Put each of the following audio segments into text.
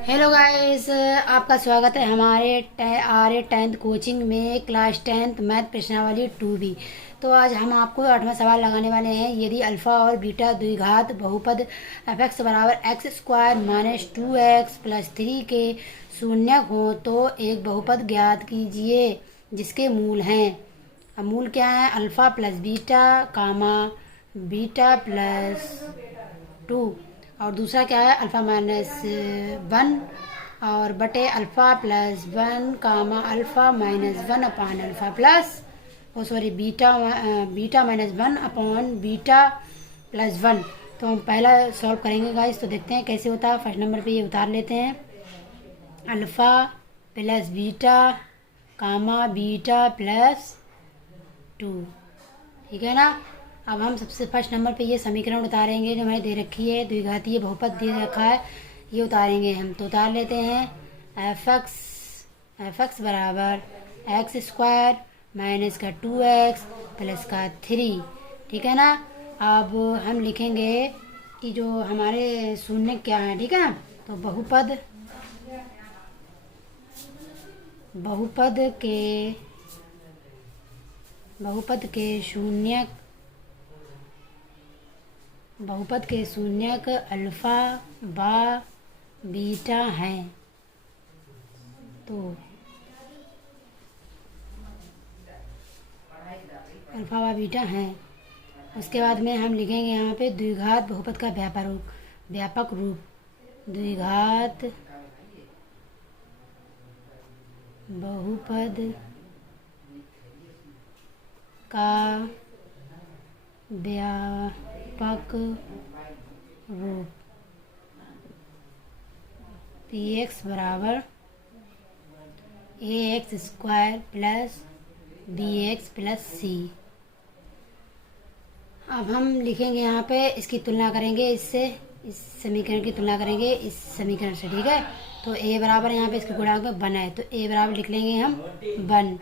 Hello guys, आपका स्वागत है हमारे आर्य 10th कोचिंग में क्लास 10th मैथ प्रश्नावली 2B। तो आज हम आपको 8वां सवाल लगाने वाले हैं। यदि अल्फा और बीटा द्विघात बहुपद एफ एक्स बराबर x square minus 2x plus 3 के शून्यक हो तो एक बहुपद ज्ञात कीजिए जिसके मूल हैं। अब मूल क्या है? अल्फा प्लस बीटा कामा बीटा प्लस 2। और दूसरा क्या है? अल्फ़ा माइनस 1 और बटे alpha plus 1 comma alpha minus 1 upon alpha plus sorry beta minus 1 upon beta plus 1। तो हम पहला सॉल्व करेंगे गाइस। तो देखते हैं कैसे होता है। फर्स्ट नंबर पे ये उतार लेते हैं। अल्फ़ा प्लस बीटा कामा बीटा प्लस 2, ठीक है ना। अब हम सबसे फर्स्ट नंबर पे ये समीकरण उतारेंगे जो हमें दे रखी है, द्विघातीय बहुपद दे रखा है, ये उतारेंगे हम। तो उतार लेते हैं। एफ एक्स बराबर एक्स स्क्वायर माइनस का 2x प्लस का 3, ठीक है ना। अब हम लिखेंगे कि जो हमारे शून्य क्या है, ठीक है ना। तो बहुपद बहुपद के बहुपद के शून्यक बहुपद के शून्यक अल्फ़ा व बीटा हैं। तो अल्फ़ा व बीटा हैं। उसके बाद में हम लिखेंगे यहाँ पे द्विघात बहुपद का व्यापक रूप द्विघात बहुपद का व्यापक रूप पी एक्स बराबर A X square plus B X plus C. अब हम लिखेंगे यहाँ पे, इसकी तुलना करेंगे इससे, इस समीकरण की तुलना करेंगे इस समीकरण से, ठीक है। तो a बराबर यहाँ पे इसके गुणांक में 1 है, तो a बराबर लिख लेंगे हम 1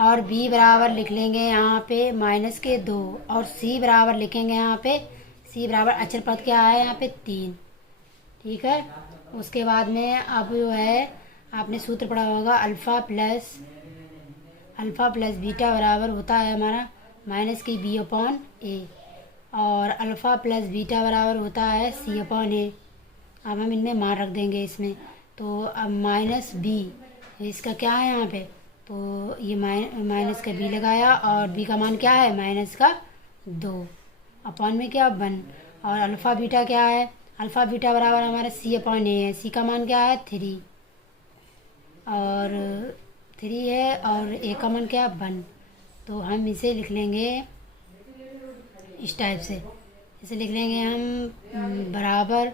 और b बराबर लिख लेंगे यहाँ पे -2 और c बराबर लिखेंगे यहाँ पे, c बराबर अचर पद क्या है यहाँ पे 3, ठीक है। उसके बाद में अब जो है आपने सूत्र पढ़ा होगा अल्फ़ा प्लस बीटा बराबर होता है हमारा माइनस की b अपॉन ए और अल्फ़ा प्लस बीटा बराबर होता है सी अपॉन ए। अब हम इनमें मान रख देंगे इसमें। तो अब माइनस बी, इसका क्या है यहाँ पे, तो ये माइनस का बी लगाया और बी का मान क्या है माइनस का 2 अपॉन में क्या 1 और अल्फ़ा बीटा क्या है, अल्फ़ा बीटा बराबर हमारा सी अपॉन ए है। सी का मान क्या है 3 और 3 है और ए का मान क्या 1। तो हम इसे लिख लेंगे इस टाइप से, इसे लिख लेंगे हम बराबर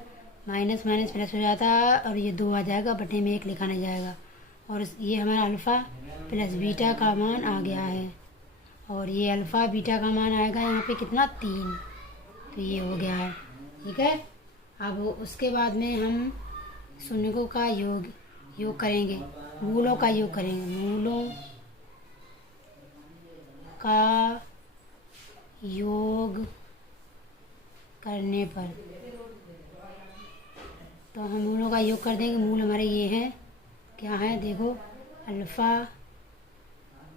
माइनस माइनस प्लस हो जाता है और ये 2 आ जाएगा, बटे में 1 लिखा नहीं जाएगा और ये हमारा अल्फ़ा प्लस बीटा का मान आ गया है और ये अल्फ़ा बीटा का मान आएगा यहाँ पे कितना 3। तो ये हो गया है, ठीक है। अब उसके बाद में हम शून्यकों का योग करेंगे, मूलों का योग करेंगे। मूलों का योग करने पर तो हम मूलों का योग कर देंगे। मूल हमारे ये हैं, क्या है देखो, अल्फ़ा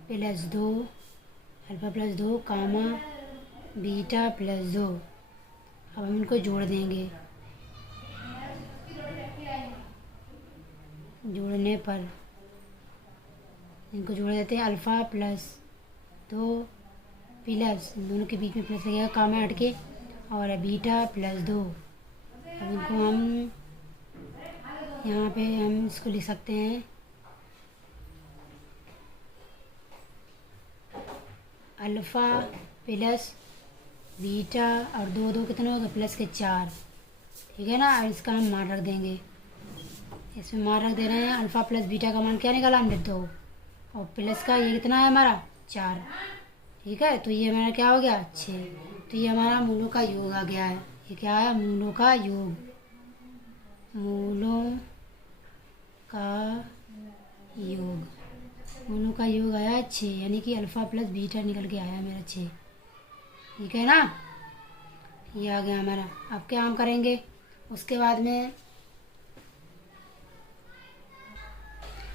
प्लस 2 कामा बीटा प्लस 2। अब हम इनको जोड़ देंगे। जोड़ने पर इनको जोड़ देते हैं। अल्फ़ा प्लस 2 प्लस, दोनों के बीच में प्लस लगेगा कामा हट के, और बीटा प्लस 2। अब इनको हम यहाँ पे हम इसको लिख सकते हैं अल्फ़ा प्लस बीटा और 2 कितने होगा प्लस के 4, ठीक है ना। और इसका हम मान रख देंगे, इसमें मान रख दे रहे हैं। अल्फ़ा प्लस बीटा का मान क्या निकाला हमने 2 और प्लस का ये कितना है हमारा 4, ठीक है। तो ये हमारा क्या हो गया 6। तो ये हमारा मूलों का योग आ गया है। ये क्या है मूलों का योग, मूलों का मूलों का योग आया 6, यानी कि अल्फ़ा प्लस बीटा निकल के आया मेरा 6, ठीक है ना। ये आ गया हमारा। अब क्या हम करेंगे उसके बाद में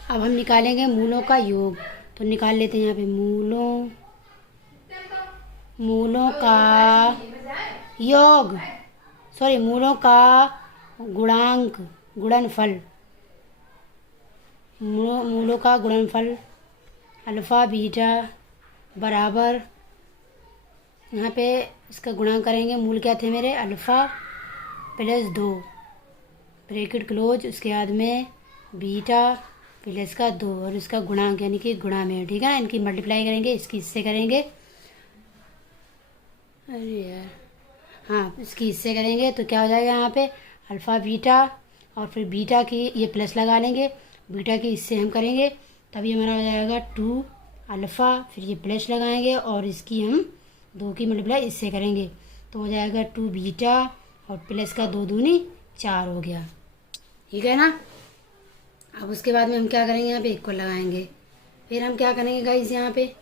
अब हम निकालेंगे मूलों का योग। तो निकाल लेते हैं यहाँ पे मूलों का योग, सॉरी मूलों का गुणांक, गुणनफल, मूलों का गुणनफल अल्फ़ा बीटा बराबर, यहाँ पे इसका गुणा करेंगे। मूल क्या थे मेरे, अल्फ़ा प्लस 2 ब्रैकेट क्लोज, उसके बाद में बीटा प्लस का 2 और इसका गुणांक यानी कि गुणा में, ठीक है ना। इनकी मल्टीप्लाई करेंगे, इसकी इससे करेंगे, अरे यार हाँ, इसकी इससे करेंगे तो क्या हो जाएगा यहाँ पे अल्फ़ा बीटा, और फिर बीटा की ये प्लस लगा लेंगे, बीटा की इससे हम करेंगे, तभी हमारा हो जाएगा 2 अल्फ़ा, फिर ये प्लस लगाएंगे और इसकी हम 2 की मल्टीप्लाई इससे करेंगे तो हो जाएगा 2 बीटा और प्लस का 2 दूनी 4 हो गया, ठीक है ना। अब उसके बाद में हम क्या करेंगे, यहाँ पे इक्वल लगाएंगे। फिर हम क्या करेंगे गाइस, यहाँ पे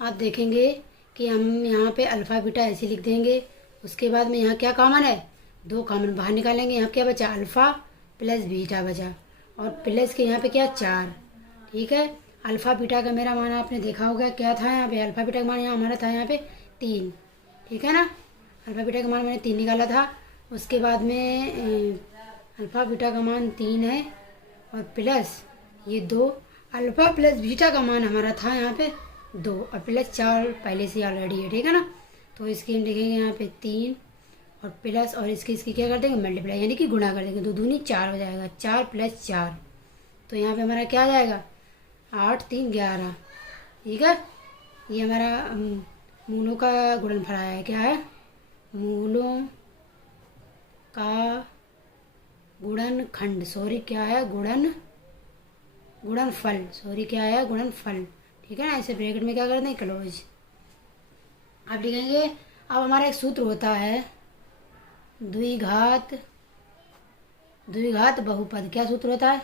आप देखेंगे कि हम यहाँ पे अल्फ़ा बीटा ऐसे लिख देंगे। उसके बाद में यहाँ क्या कॉमन है, 2 कॉमन बाहर निकालेंगे। यहाँ क्या बचा, अल्फ़ा प्लस बीटा बचा, और प्लस के यहाँ पे क्या 4, ठीक है। अल्फ़ा बीटा का मेरा मान आपने देखा होगा क्या था, यहाँ पे अल्फ़ा बीटा का मान यहाँ हमारा था यहाँ पे 3, ठीक है ना। अल्फ़ा बीटा का मान मैंने 3 निकाला था। उसके बाद में अल्फ़ा बीटा का मान 3 है और प्लस ये 2, अल्फ़ा प्लस बीटा का मान हमारा था यहाँ पे 2 और प्लस 4 पहले से ऑलरेडी है, ठीक है ना। तो इसकी हम लिखेंगे यहाँ पे 3 और प्लस, और इसकी क्या कर देंगे, मल्टीप्लाई यानी कि गुणा कर देंगे, 2 दूनी 4 हो जाएगा, 4 प्लस 4, तो यहाँ पे हमारा क्या आ जाएगा 8 3 11, ठीक है। ये हमारा मूलों का गुणनफल आया है, क्या है, मूलों का गुणनखंड, सॉरी क्या है, गुणनफल, सॉरी क्या है, गुणनफल, ठीक है ना। ऐसे ब्रैकेट में क्या कर दें, क्लोज। अब लिखेंगे, अब हमारा एक सूत्र होता है द्विघात बहुपद। क्या सूत्र होता है,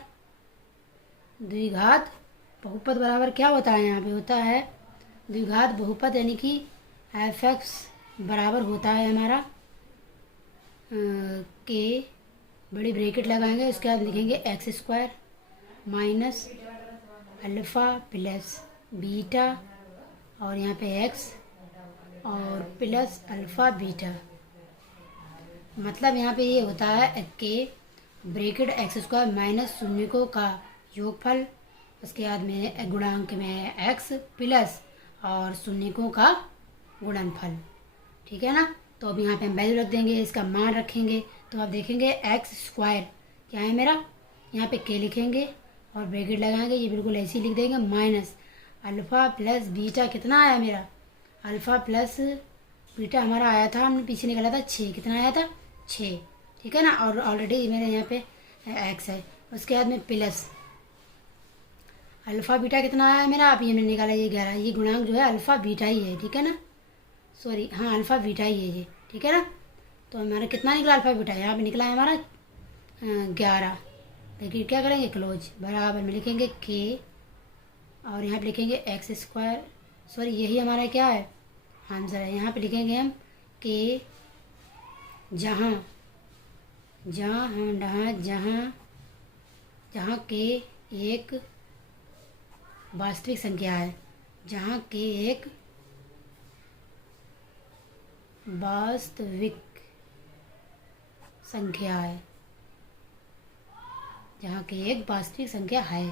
द्विघात बहुपद बराबर क्या होता है, यहाँ पे होता है द्विघात बहुपद यानी कि f(x) बराबर होता है हमारा के, बड़ी ब्रैकेट लगाएंगे, उसके बाद लिखेंगे x² minus alpha plus beta और यहाँ पे x और प्लस अल्फ़ा बीटा, मतलब यहाँ पे ये होता है के ब्रैकेट x² माइनस शून्यकों का योगफल, उसके बाद में गुणांक में है x प्लस और शून्यकों का गुणनफल, ठीक है ना। तो अब यहाँ पे हम वैल्यू रख देंगे, इसका मान रखेंगे, तो आप देखेंगे x² क्या है मेरा, यहाँ पे k लिखेंगे और ब्रैकेट लगाएंगे, ये बिल्कुल ऐसे ही लिख देंगे, माइनस अल्फ़ा प्लस बीटा, कितना आया मेरा, अल्फ़ा प्लस बीटा हमारा आया था, हमने पीछे निकाला था 6, कितना आया था 6, ठीक है ना। और ऑलरेडी मेरे यहाँ पे x है, उसके बाद में प्लस अल्फ़ा बीटा कितना आया मेरा, आप ये मैंने निकाला ये 11, ये गुणांक जो है अल्फ़ा बीटा ही है, ठीक है ना, सॉरी हाँ अल्फ़ा बीटा ही है ये, ठीक है ना। तो हमारा कितना निकला अल्फ़ा बीटा, यहाँ पे निकला है हमारा 11, लेकिन क्या करेंगे क्लोज, बराबर में लिखेंगे के और यहाँ पे लिखेंगे x², सॉरी यही हमारा क्या है आंसर है, यहाँ पे लिखेंगे हम के, जहाँ के एक वास्तविक संख्या है, जहाँ के एक वास्तविक संख्या है, जहाँ के एक वास्तविक संख्या है।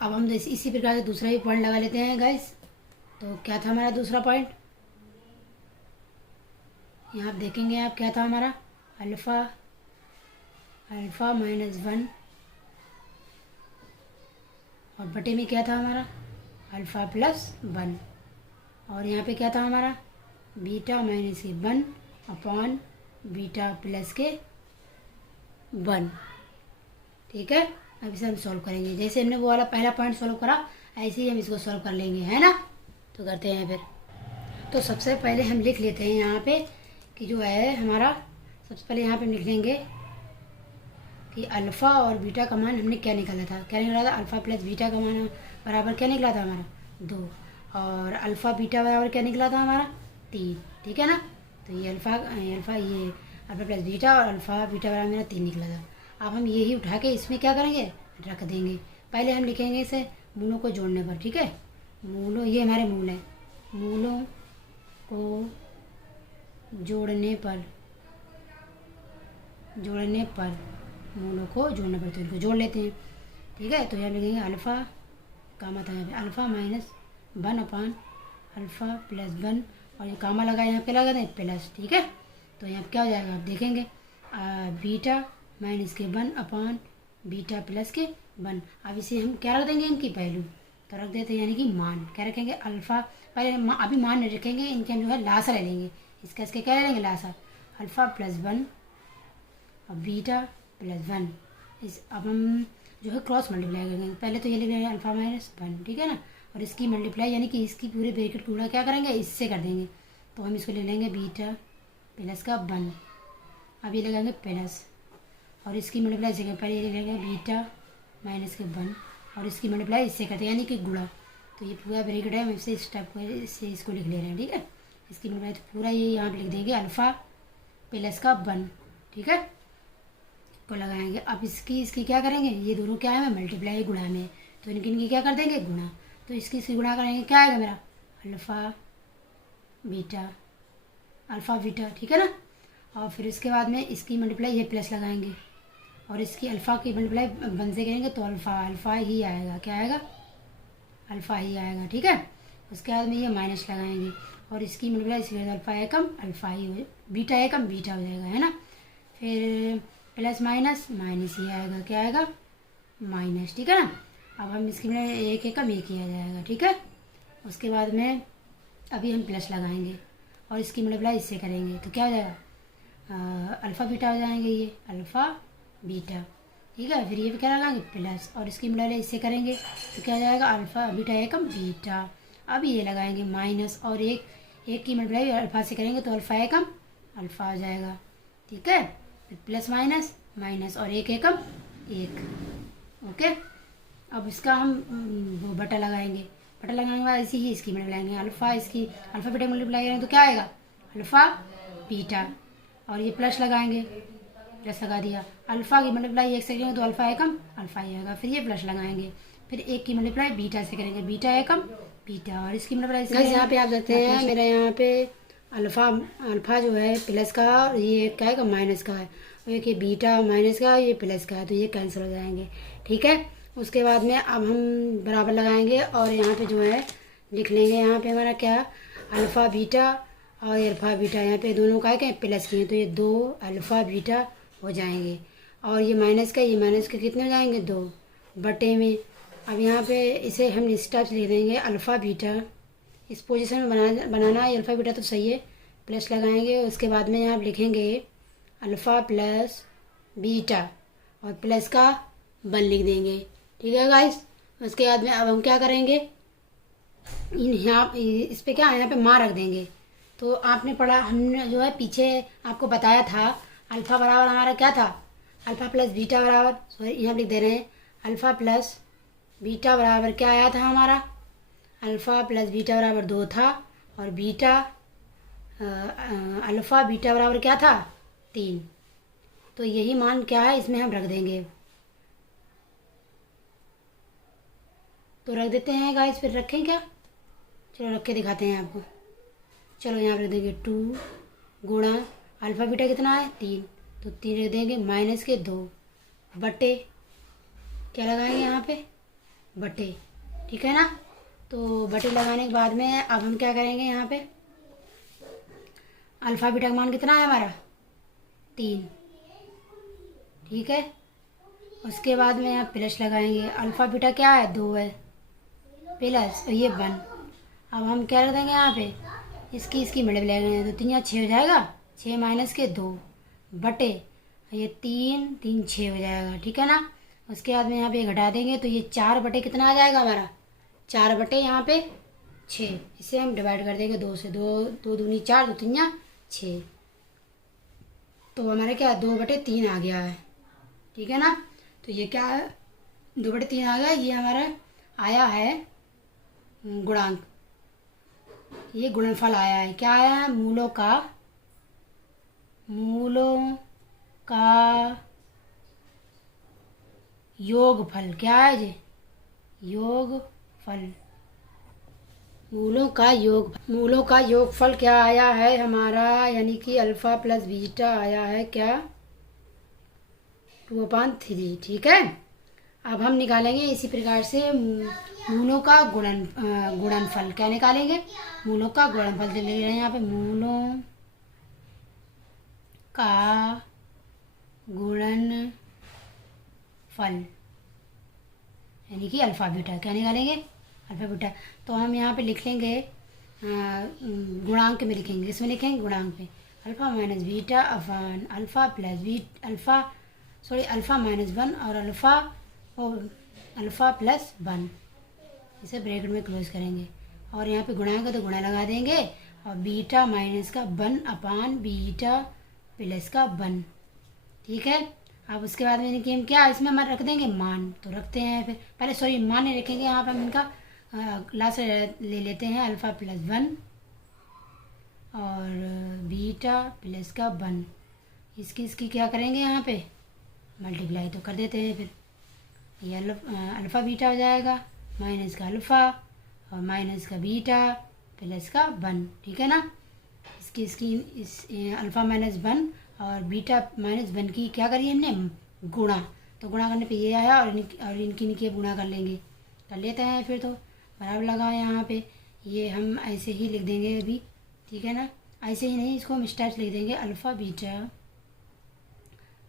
अब हम इसी प्रकार से दूसरा भी पॉइंट लगा लेते हैं गाइस। तो क्या था हमारा दूसरा पॉइंट, यहाँ आप देखेंगे आप क्या था हमारा, अल्फ़ा -1 और बटे में क्या था हमारा अल्फ़ा प्लस 1, और यहाँ पे क्या था हमारा बीटा माइनस के 1 अपॉन बीटा प्लस के 1, ठीक है। अब इसे हम सॉल्व करेंगे, जैसे हमने वो वाला पहला पॉइंट सॉल्व करा ऐसे ही हम इसको सॉल्व कर लेंगे, है ना। तो करते हैं फिर। तो सबसे पहले हम लिख लेते हैं यहाँ पे कि जो है हमारा, सबसे पहले यहाँ पे लिख लेंगे कि अल्फ़ा और बीटा का मान हमने क्या निकाला था, अल्फ़ा प्लस बीटा का मान बराबर क्या निकला था हमारा 2, और अल्फ़ा बीटा बराबर क्या निकला था हमारा 3, ठीक है ना। तो ये अल्फ़ा प्लस बीटा और अल्फ़ा बीटा बराबर मेरा 3 निकला था। अब हम यही उठा के इसमें क्या करेंगे, रख देंगे। पहले हम लिखेंगे इसे मूलों को जोड़ने पर, ठीक है। मूलों, ये हमारे मूल हैं, मूलों को जोड़ने पर, मूलों को जोड़ने पर, तो इनको जोड़ लेते हैं, ठीक है। तो यहाँ लिखेंगे अल्फ़ा कामा था यहाँ पे, अल्फ़ा माइनस 1 अल्फ़ा प्लस 1, और ये कामा लगा यहाँ पे लगा दें प्लस, ठीक है। तो यहाँ पे क्या हो जाएगा आप देखेंगे, बीटा माइनस के 1 बीटा प्लस के 1। अब इसे हम क्या रख देंगे, इनकी वैल्यू तो रख देते हैं, यानी कि मान क्या रखेंगे, अल्फ़ा पहले अभी मान नहीं रखेंगे, इनके हम जो है लासा ले लेंगे, इसके क्या ले लेंगे लासा, अल्फ़ा प्लस 1 और बीटा प्लस 1। अब हम जो है क्रॉस मल्टीप्लाई करेंगे, पहले तो ये लिख लेंगे अल्फ़ा माइनस 1, ठीक है ना, और इसकी मल्टीप्लाई यानी कि इसकी पूरे ब्रैकेट को गुणा क्या करेंगे, इससे कर देंगे। तो हम इसको ले लेंगे बीटा प्लस का 1, अब ये लगाएंगे प्लस, और इसकी मल्टीप्लाई इससे पहले ये ले लेंगे बीटा माइनस के 1, और इसकी मल्टीप्लाई इससे करते हैं यानी कि गुणा। तो ये पूरा ब्रैकेट है, हम इससे स्टेप को इससे इसको लिख ले रहे हैं, ठीक है। इसकी मल्टीप्लाई तो पूरा ये यहाँ पे लिख देंगे अल्फ़ा प्लस का 1, ठीक है, को लगाएंगे। अब इसकी क्या करेंगे, ये दोनों क्या है मल्टीप्लाई गुणा में, तो इनकी क्या कर देंगे गुणा, तो इसकी गुणा करेंगे, क्या आएगा मेरा अल्फ़ा बीटा, ठीक है ना। और फिर इसके बाद में इसकी मल्टीप्लाई ये प्लस लगाएंगे, और इसकी अल्फ़ा की मल्टीप्लाई 1 से करेंगे तो अल्फ़ा ही आएगा, क्या आएगा अल्फ़ा ही आएगा, ठीक है। उसके बाद में ये माइनस लगाएंगे, और इसकी मल्टीप्लाई इसके अल्फ़ा एकम अल्फ़ा ही हो, बीटा एकम बीटा हो जाएगा, है ना। फिर प्लस माइनस माइनस ही आएगा, क्या आएगा माइनस, ठीक है ना। अब हम इसकी एक एकम एक ही आ जाएगा, ठीक है। उसके बाद में अभी हम प्लस लगाएंगे, और इसकी मल्टीप्लाई इससे करेंगे तो क्या हो जाएगा अल्फ़ा बीटा हो जाएंगे, ये अल्फ़ा बीटा, ठीक है। फिर ये भी क्या लगाएंगे प्लस, और इसकी मल्टीप्लाई इससे करेंगे तो क्या हो जाएगा अल्फ़ा बीटा एकम बीटा। अब ये लगाएंगे माइनस, और एक की मल्टीप्लाई अल्फ़ा से करेंगे तो अल्फ़ा एकम अल्फ़ा हो जाएगा, ठीक है। फिर प्लस माइनस माइनस, और एक एकम एक, ओके। अब इसका हम वो बटा लगाएंगे, बटा लगाने के बाद ऐसी ही इसकी मल्टीप्लाई अल्फ़ा, इसकी अल्फ़ा बीटा मल्टीप्लाई करेंगे तो क्या आएगा अल्फ़ा बीटा, और ये प्लस लगाएंगे, प्लस लगा दिया, अल्फ़ा की मल्टीप्लाई एक से करेंगे तो अल्फ़ा एकम अल्फ़ा ही आएगा, फिर ये प्लस लगाएंगे, फिर एक की मल्टीप्लाई बीटा से करेंगे, बीटा एकम बीटा, और इसकी मल्टीप्लाई यहाँ पे आप देखते हैं मेरा यहाँ पे अल्फ़ा जो है प्लस का, और ये क्या है माइनस का है, और एक ये बीटा माइनस का, ये प्लस का है, तो ये कैंसिल हो जाएंगे, ठीक है। उसके बाद में अब हम बराबर लगाएंगे, और यहाँ पे जो है लिख लेंगे, यहाँ पे हमारा क्या अल्फ़ा बीटा और अल्फ़ा बीटा, यहाँ पे दोनों का है क्या प्लस की है, तो ये 2 अल्फ़ा बीटा हो जाएंगे, और ये माइनस के कितने हो जाएंगे 2 बटे में। अब यहाँ पे इसे हम इस टाइप से लिख देंगे अल्फ़ा बीटा, इस पोजीशन में बनाना है, अल्फ़ा बीटा तो सही है, प्लस लगाएंगे। उसके बाद में यहाँ लिखेंगे अल्फ़ा प्लस बीटा, और प्लस का 1 लिख देंगे, ठीक है गाइस। उसके बाद में अब हम क्या करेंगे, यहाँ इस पे क्या यहाँ पे माँ रख देंगे। तो आपने पढ़ा, हमने जो है पीछे आपको बताया था अल्फ़ा बराबर हमारा क्या था, अल्फ़ा प्लस बीटा बराबर, सॉरी यहाँ लिख दे रहे हैं अल्फ़ा प्लस बीटा बराबर क्या आया था हमारा, अल्फ़ा प्लस बीटा बराबर 2 था, और बीटा अल्फ़ा बीटा बराबर क्या था 3। तो यही मान क्या है इसमें हम रख देंगे, तो रख देते हैं गाइस, फिर रखें क्या, चलो रख के दिखाते हैं आपको। चलो यहाँ रख देंगे 2 गुणा अल्फ़ा बीटा कितना है 3, तो 3 रख देंगे माइनस के 2 बटे, क्या लगाएंगे यहाँ पे बटे, ठीक है ना। तो बटे लगाने के बाद में अब हम क्या करेंगे, यहाँ पे अल्फ़ा बीटा का मान कितना है हमारा 3, ठीक है। उसके बाद में यहाँ प्लस लगाएंगे, अल्फ़ा बीटा क्या है 2 है प्लस, और ये 1। अब हम क्या रख देंगे यहाँ पे इसकी मल्टीप्लाई करेंगे, तो 3 या 6 हो जाएगा, 6 माइनस के 2 बटे, ये 3 6 हो जाएगा, ठीक है ना। उसके बाद में यहाँ पे घटा देंगे, तो ये 4 बटे कितना आ जाएगा हमारा 4 बटे यहाँ पे 6, इसे हम डिवाइड कर देंगे 2 से, 2 दूनी 4, 2 3 या 6, तो हमारे क्या 2 बटे 3 आ गया है, ठीक है ना। तो ये क्या है 2 बटे 3 आ गया, ये हमारा आया है गुणांक, ये गुणनफल आया है, क्या आया है मूलों का योगफल क्या है जी, योगफल, मूलों का योगफल क्या आया है हमारा, यानी कि अल्फ़ा प्लस बीटा आया है क्या, 2/3। ठीक है। अब हम निकालेंगे इसी प्रकार से मूलों का गुणनफल। क्या निकालेंगे, मूलों का गुणनफल। ले रहे हैं यहाँ पे मूलों का गुणनफल, यानी कि अल्फ़ा बीटा। क्या निकालेंगे, अल्फ़ा बीटा। तो हम यहाँ पे लिख लेंगे गुणांक में लिखेंगे, इसमें लिखेंगे गुणांक में alpha minus beta upon alpha plus alpha minus 1 और अल्फ़ा प्लस 1, इसे ब्रैकेट में क्लोज करेंगे। और यहाँ पे गुणा का तो गुणा लगा देंगे, और बीटा माइनस का 1 अपान बीटा प्लस का 1। ठीक है। अब उसके बाद में कि हम क्या इसमें हम रख देंगे मान, तो रखते हैं फिर पहले, सॉरी मान नहीं रखेंगे, यहाँ पर हम इनका लास्ट ले लेते हैं अल्फ़ा प्लस 1 और बीटा प्लस का 1। इसकी क्या करेंगे, यहाँ पे मल्टीप्लाई तो कर देते हैं। फिर ये अल्फ़ा बीटा हो जाएगा, माइनस का अल्फ़ा और माइनस का बीटा प्लस का 1। ठीक है ना। इस अल्फ़ा माइनस 1 और बीटा माइनस 1 की क्या करिए हमने, गुणा। तो गुणा करने पे ये आया, और इनकी गुणा कर लेते हैं। फिर तो बराबर लगा यहाँ पे, ये हम ऐसे ही लिख देंगे अभी। ठीक है ना, ऐसे ही नहीं, इसको हम इस टाइप से लिख देंगे अल्फ़ा बीटा,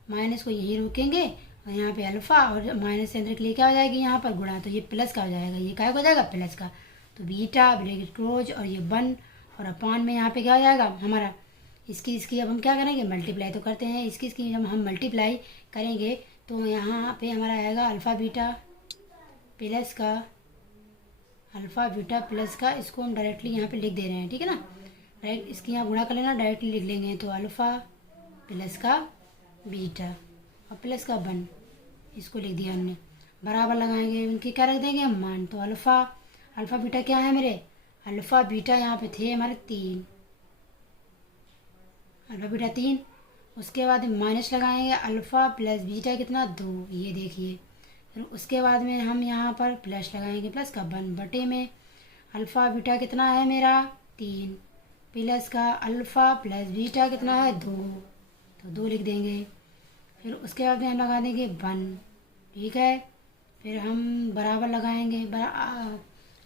माइनस को यही रोकेंगे और यहाँ पे अल्फ़ा, और माइनस से अंदर के लिए क्या हो जाएगी यहाँ पर गुणा, तो ये प्लस का हो जाएगा, ये क्या हो जाएगा प्लस का। तो बीटा ब्रैकेट क्लोज और ये 1 और अपान में यहाँ पे क्या हो जाएगा हमारा, इसकी अब हम क्या करेंगे, मल्टीप्लाई तो करते हैं। इसकी जब हम मल्टीप्लाई करेंगे तो यहाँ पे हमारा आएगा अल्फ़ा बीटा प्लस का, इसको हम डायरेक्टली यहाँ पे लिख दे रहे हैं। ठीक है ना, डायरेक्ट इसकी यहाँ गुणा कर लेना, डायरेक्टली लिख लेंगे। तो अल्फ़ा प्लस का बीटा और प्लस का 1, इसको लिख दिया हमने। बराबर लगाएंगे, उनकी क्या रख देंगे हम मान। तो अल्फ़ा बीटा क्या है मेरे, अल्फ़ा बीटा यहाँ पे थे हमारे 3, अल्फ़ा बीटा 3। उसके बाद माइनस लगाएंगे, अल्फ़ा प्लस बीटा कितना 2, ये देखिए। फिर उसके बाद में हम यहाँ पर प्लस लगाएंगे, प्लस का 1 बटे में अल्फ़ा बीटा कितना है मेरा 3, प्लस का अल्फ़ा प्लस बीटा कितना है 2, तो 2 लिख देंगे। फिर उसके बाद में हम लगा देंगे 1। ठीक है। फिर हम बराबर लगाएंगे,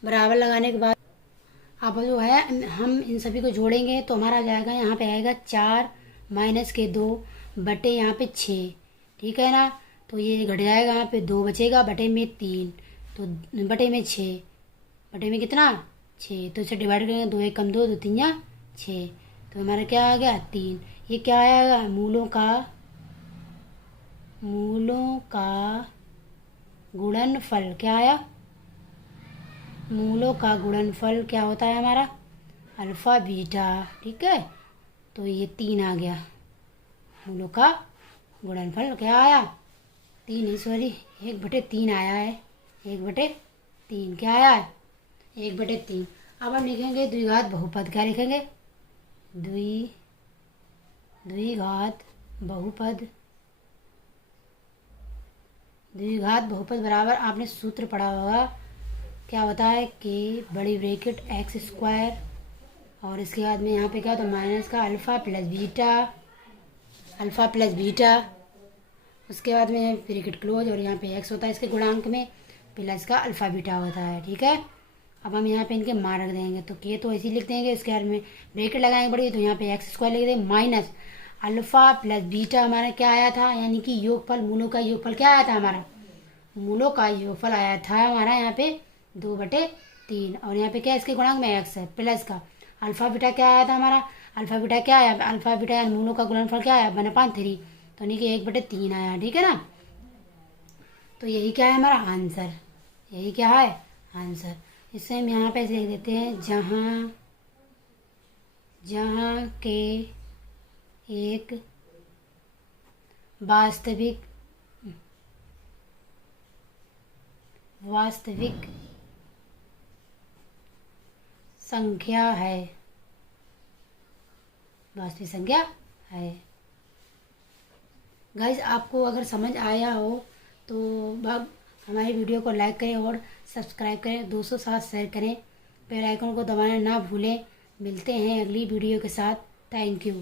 बराबर लगाने के बाद अब जो है हम इन सभी को जोड़ेंगे तो हमारा आ जाएगा, यहाँ पे आएगा 4 माइनस के 2 बटे यहाँ पे 6। ठीक है ना, तो ये घट जाएगा, यहाँ पे 2 बचेगा बटे में 3, तो बटे में 6, बटे में कितना 6, तो इसे डिवाइड करेंगे, 2 1 कम 2, 2 3 या 6, तो हमारा क्या आ गया 3। ये क्या आएगा, मूलों का गुणनफल। क्या आया, मूलों का गुणनफल क्या होता है हमारा, अल्फ़ा बीटा। ठीक है, तो ये 3 आ गया, मूलों का गुणनफल क्या आया 3 ही, सॉरी 1/3 आया है, 1/3 क्या आया है 1/3। अब हम लिखेंगे द्विघात बहुपद। क्या लिखेंगे, द्विघात बहुपद बराबर, आपने सूत्र पढ़ा होगा, क्या होता है कि बड़ी ब्रैकेट x² और इसके बाद में यहाँ पे क्या होता है माइनस का अल्फ़ा प्लस बीटा, उसके बाद में ब्रैकेट क्लोज और यहाँ पे x होता है इसके गुणांक में, प्लस का अल्फ़ा बीटा होता है। ठीक है। अब हम यहाँ पे इनके मान रख देंगे, तो के तो ऐसे ही लिख देंगे, इसके बाद में ब्रैकेट लगाएंगे बड़ी, तो यहाँ पे x² लिख देंगे माइनस अल्फ़ा प्लस बीटा हमारा क्या आया था, यानी कि योगफल, मूलों का योगफल क्या आया था हमारा, मूलों का योगफल आया था हमारा यहाँ पे 2/3, और यहाँ पे क्या इसके गुणांक में x है, प्लस का अल्फ़ा बीटा क्या आया था हमारा, अल्फ़ा बीटा क्या आया, अल्फ़ा बीटा यानी मूलों का गुणनफल क्या आया 1/3, तो यानी कि 1/3 आया। ठीक है ना, तो यही क्या है हमारा आंसर, यही क्या है आंसर। इससे हम यहाँ पे ऐसे लिख देते हैं, जहाँ के एक वास्तविक संख्या है, गाइस आपको अगर समझ आया हो तो भाग हमारी वीडियो को लाइक करें और सब्सक्राइब करें, दोस्तों साथ शेयर करें, बेल आइकन को दबाना ना भूलें। मिलते हैं अगली वीडियो के साथ। Thank you.